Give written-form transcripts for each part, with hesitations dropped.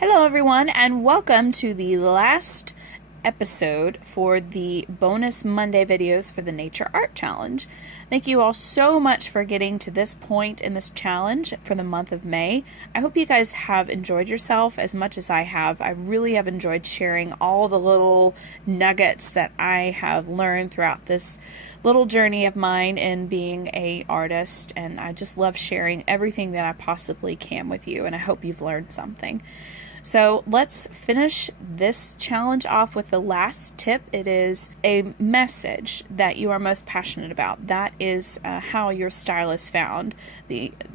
Hello, everyone, and welcome to the last episode for the bonus Monday videos for the Nature Art Challenge. Thank you all so much for getting to this point in this challenge for the month of May. I hope you guys have enjoyed yourself as much as I have. I really have enjoyed sharing all the little nuggets that I have learned throughout this little journey of mine in being an artist, and I just love sharing everything that I possibly can with you, and I hope you've learned something. So let's finish this challenge off with the last tip. It is a message that you are most passionate about. That is how your style is found.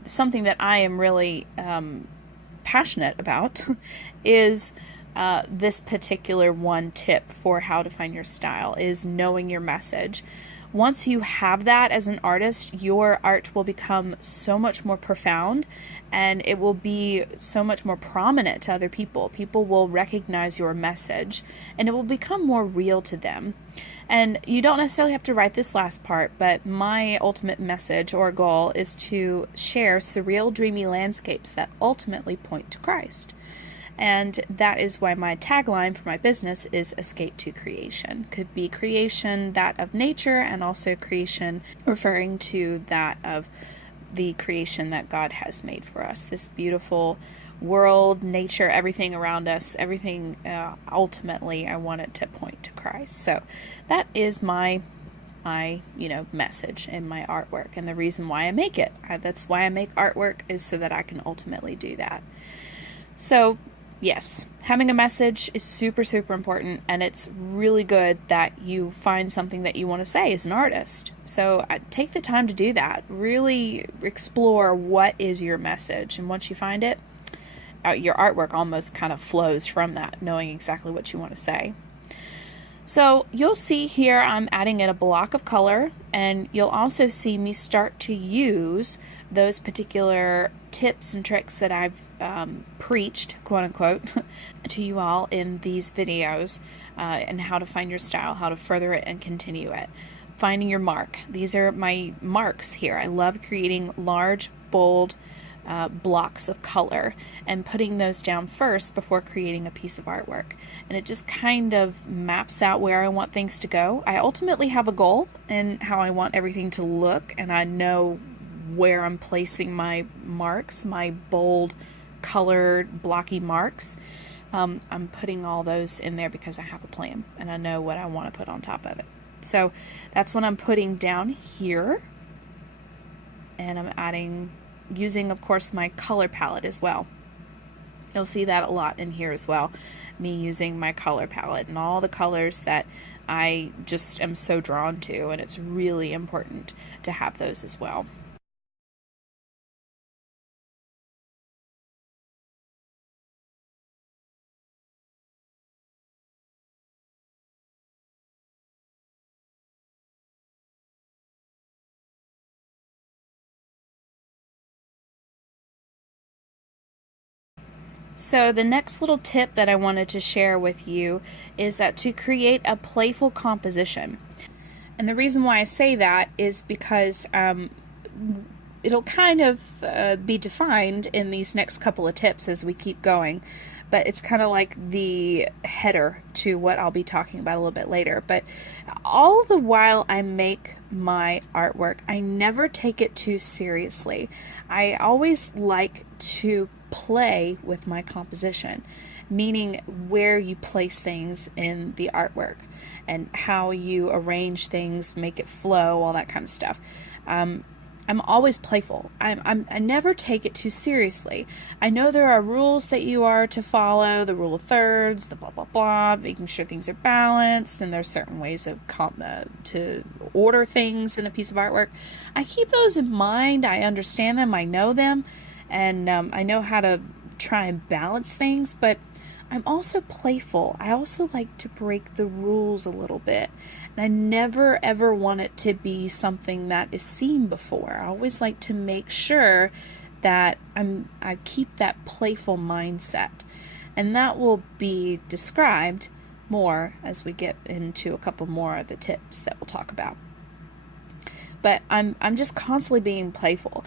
Something that I am really passionate about is this particular one tip for how to find your style is knowing your message. Once you have that as an artist, your art will become so much more profound and it will be so much more prominent to other people. People will recognize your message and it will become more real to them. And you don't necessarily have to write this last part, but my ultimate message or goal is to share surreal, dreamy landscapes that ultimately point to Christ. And that is why my tagline for my business is Escape to Creation. Could be creation, that of nature, and also creation referring to that of the creation that God has made for us. This beautiful world, nature, everything around us, everything ultimately I want it to point to Christ. So that is my message in my artwork, and the reason why I make it. That's why I make artwork, is so that I can ultimately do that. So yes, having a message is super, super important, and it's really good that you find something that you want to say as an artist. So take the time to do that. Really explore what is your message, and once you find it, your artwork almost kind of flows from that, knowing exactly what you want to say. So you'll see here I'm adding in a block of color, and you'll also see me start to use those particular tips and tricks that I've preached, quote unquote, to you all in these videos, and how to find your style, how to further it and continue it. Finding your mark. These are my marks here. I love creating large, bold blocks of color and putting those down first before creating a piece of artwork. And it just kind of maps out where I want things to go. I ultimately have a goal in how I want everything to look, and I know where I'm placing my marks, my bold, colored, blocky marks. I'm putting all those in there because I have a plan and I know what I want to put on top of it. So that's what I'm putting down here, and I'm using, of course, my color palette as well. You'll see that a lot in here as well, me using my color palette and all the colors that I just am so drawn to, and it's really important to have those as well. So the next little tip that I wanted to share with you is that to create a playful composition. And the reason why I say that is because it'll kind of be defined in these next couple of tips as we keep going. But it's kind of like the header to what I'll be talking about a little bit later. But all the while I make my artwork, I never take it too seriously. I always like to play with my composition, meaning where you place things in the artwork and how you arrange things, make it flow, all that kind of stuff. I'm always playful. I never take it too seriously. I know there are rules that you are to follow, the rule of thirds, the blah, blah, blah, making sure things are balanced, and there's certain ways of to order things in a piece of artwork. I keep those in mind. I understand them. I know them, and I know how to try and balance things, but I'm also playful. I also like to break the rules a little bit. And I never ever want it to be something that is seen before. I always like to make sure that I keep that playful mindset. And that will be described more as we get into a couple more of the tips that we'll talk about. but I'm just constantly being playful.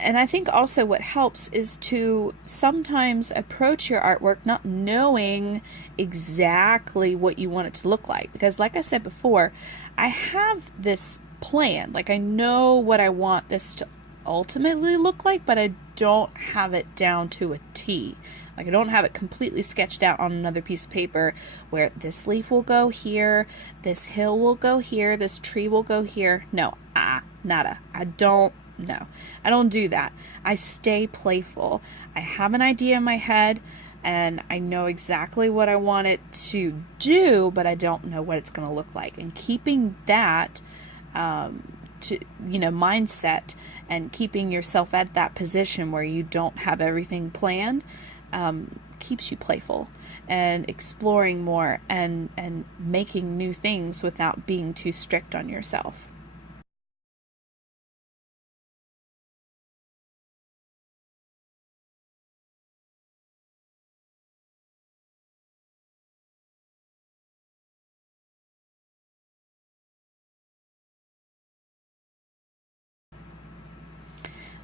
And I think also what helps is to sometimes approach your artwork not knowing exactly what you want it to look like. Because like I said before, I have this plan. Like I know what I want this to ultimately look like, but I don't have it down to a T. Like I don't have it completely sketched out on another piece of paper where this leaf will go here, this hill will go here, this tree will go here. No, nada. I don't do that. I stay playful. I have an idea in my head and I know exactly what I want it to do, but I don't know what it's going to look like. And keeping that mindset and keeping yourself at that position where you don't have everything planned keeps you playful and exploring more and making new things without being too strict on yourself.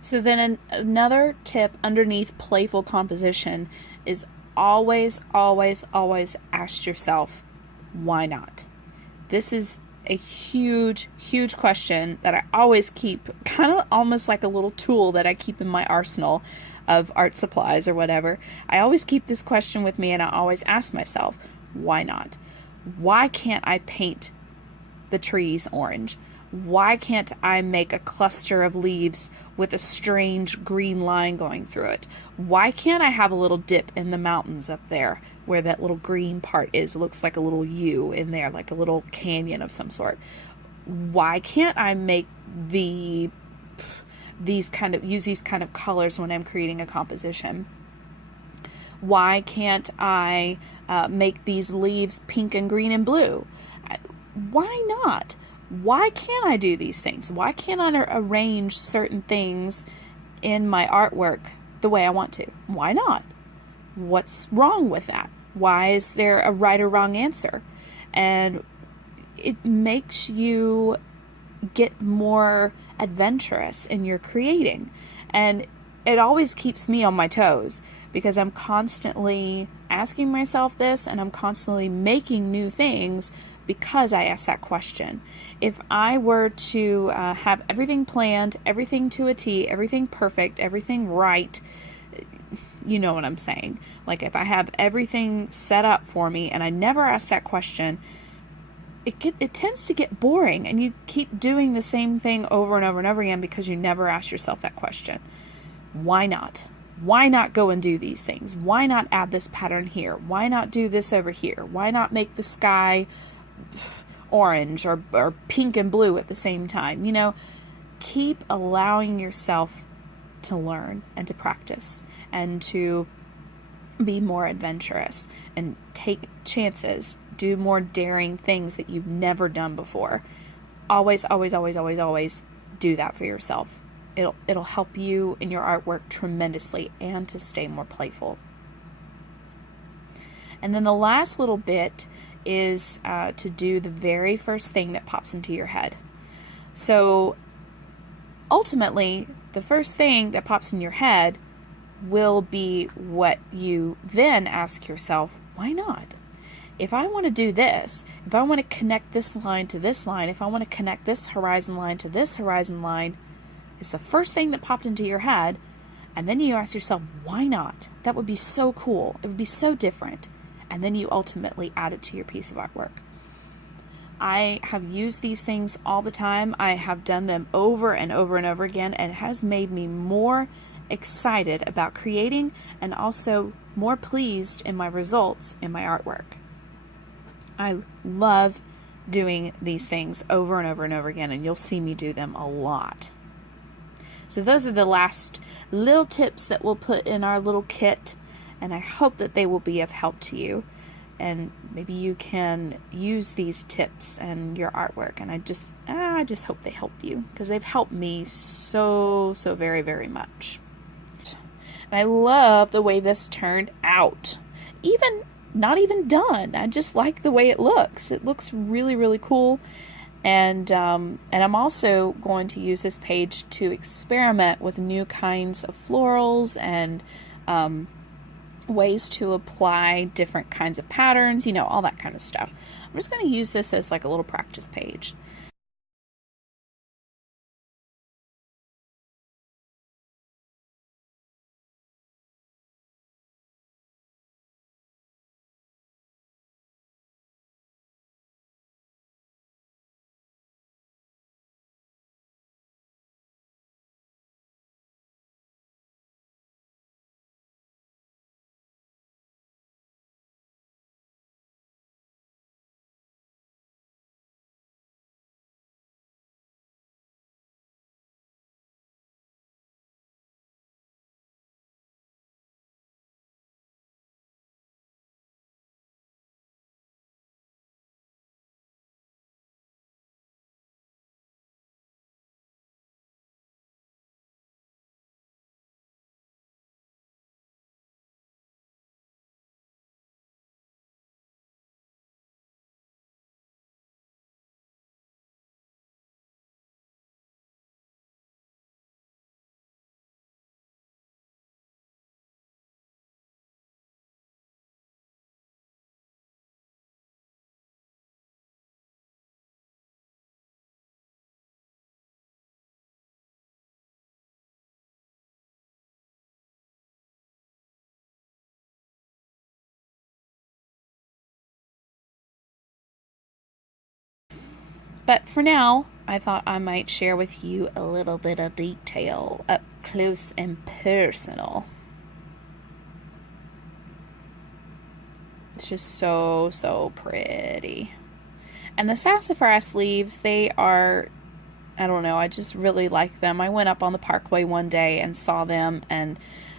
So then another tip underneath playful composition is always, always, always ask yourself, why not? This is a huge, huge question that I always keep, kind of almost like a little tool that I keep in my arsenal of art supplies or whatever. I always keep this question with me and I always ask myself, why not? Why can't I paint the trees orange? Why can't I make a cluster of leaves with a strange green line going through it? Why can't I have a little dip in the mountains up there where that little green part is? It looks like a little U in there, like a little canyon of some sort. Why can't I make use these kind of colors when I'm creating a composition? Why can't I make these leaves pink and green and blue? Why not? Why can't I do these things? Why can't I arrange certain things in my artwork the way I want to? Why not? What's wrong with that? Why is there a right or wrong answer? And it makes you get more adventurous in your creating. And it always keeps me on my toes because I'm constantly asking myself this and I'm constantly making new things because I asked that question. If I were to have everything planned, everything to a T, everything perfect, everything right, you know what I'm saying. Like if I have everything set up for me and I never ask that question, it tends to get boring and you keep doing the same thing over and over and over again because you never ask yourself that question. Why not? Why not go and do these things? Why not add this pattern here? Why not do this over here? Why not make the sky orange or pink and blue at the same time? You know, keep allowing yourself to learn and to practice and to be more adventurous and take chances, do more daring things that you've never done before. Always, always, always, always, always do that for yourself. It'll help you in your artwork tremendously and to stay more playful. And then the last little bit is to do the very first thing that pops into your head. So ultimately, the first thing that pops in your head will be what you then ask yourself, why not? If I want to do this, if I want to connect this line to this line, if I want to connect this horizon line to this horizon line, it's the first thing that popped into your head, and then you ask yourself, why not? That would be so cool. It would be so different. And then you ultimately add it to your piece of artwork. I have used these things all the time. I have done them over and over and over again, and it has made me more excited about creating and also more pleased in my results in my artwork. I love doing these things over and over and over again, and you'll see me do them a lot. So those are the last little tips that we'll put in our little kit, and I hope that they will be of help to you, and maybe you can use these tips in your artwork. And I just hope they help you, because they've helped me so very, very much. And I love the way this turned out. Not even done. I just like the way it looks. It looks really, really cool. And I'm also going to use this page to experiment with new kinds of florals and ways to apply different kinds of patterns, all that kind of stuff. I'm just going to use this as like a little practice page. But for now, I thought I might share with you a little bit of detail up close and personal. It's just so, so pretty. And the sassafras leaves, they are, I don't know, I just really like them. I went up on the parkway one day and saw them and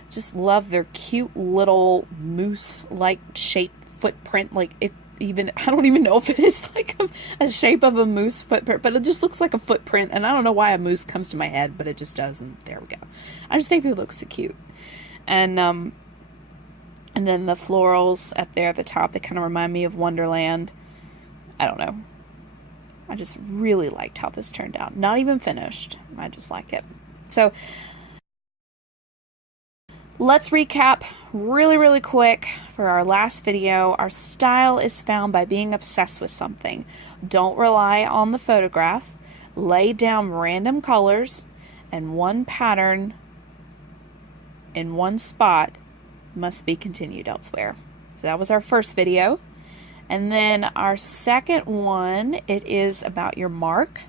just love their cute little moose-like shaped footprint. Like, I don't even know if it is like a shape of a moose footprint, but it just looks like a footprint. And I don't know why a moose comes to my head, but it just does. And there we go. I just think they look so cute. And then the florals up there at the top, they kind of remind me of Wonderland. I don't know. I just really liked how this turned out. Not even finished. I just like it. So let's recap really, really quick for our last video. Our style is found by being obsessed with something. Don't rely on the photograph. Lay down random colors and one pattern in one spot must be continued elsewhere. So that was our first video. And then our second one, it is about your mark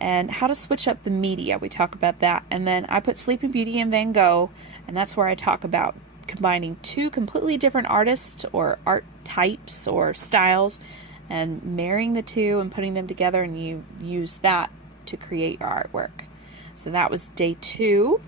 and how to switch up the media. We talk about that. And then I put Sleeping Beauty and Van Gogh, and that's where I talk about combining two completely different artists or art types or styles and marrying the two and putting them together, and you use that to create your artwork. So that was day 2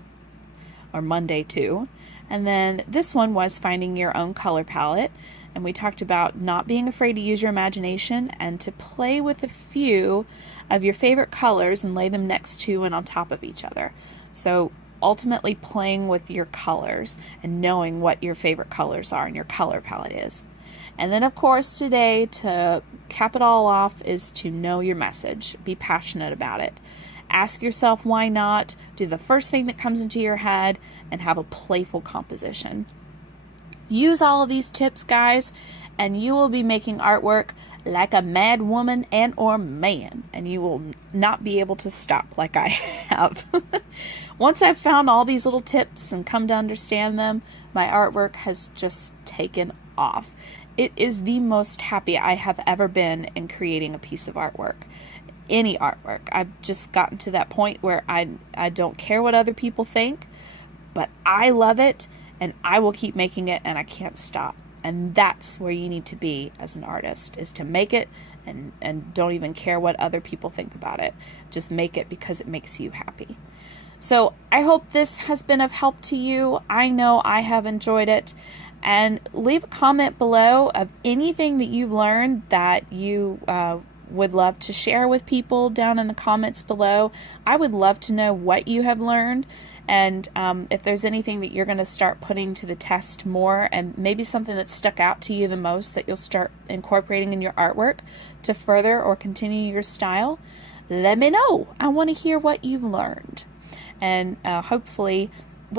or Monday 2. And then this one was finding your own color palette. And we talked about not being afraid to use your imagination and to play with a few of your favorite colors and lay them next to and on top of each other. So ultimately playing with your colors and knowing what your favorite colors are and your color palette is. And then of course today, to cap it all off, is to know your message. Be passionate about it. Ask yourself why not. Do the first thing that comes into your head and have a playful composition. Use all of these tips, guys, and you will be making artwork like a mad woman and or man, and you will not be able to stop like I have. Once I've found all these little tips and come to understand them, my artwork has just taken off. It is the most happy I have ever been in creating a piece of artwork. Any artwork. I've just gotten to that point where I don't care what other people think, but I love it. And I will keep making it, and I can't stop. And that's where you need to be as an artist, is to make it and don't even care what other people think about it. Just make it because it makes you happy. So I hope this has been of help to you. I know I have enjoyed it. And leave a comment below of anything that you've learned that you would love to share with people down in the comments below. I would love to know what you have learned. And if there's anything that you're going to start putting to the test more, and maybe something that stuck out to you the most that you'll start incorporating in your artwork to further or continue your style, let me know. I want to hear what you've learned. And hopefully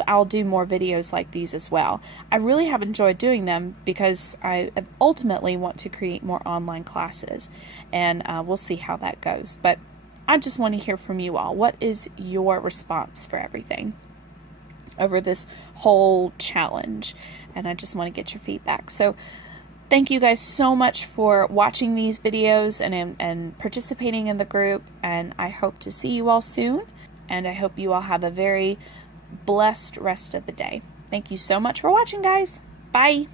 I'll do more videos like these as well. I really have enjoyed doing them because I ultimately want to create more online classes, and we'll see how that goes. But I just want to hear from you all. What is your response for everything over this whole challenge? And I just want to get your feedback. So thank you guys so much for watching these videos and participating in the group, and I hope to see you all soon, and I hope you all have a very blessed rest of the day. Thank you so much for watching, guys. Bye.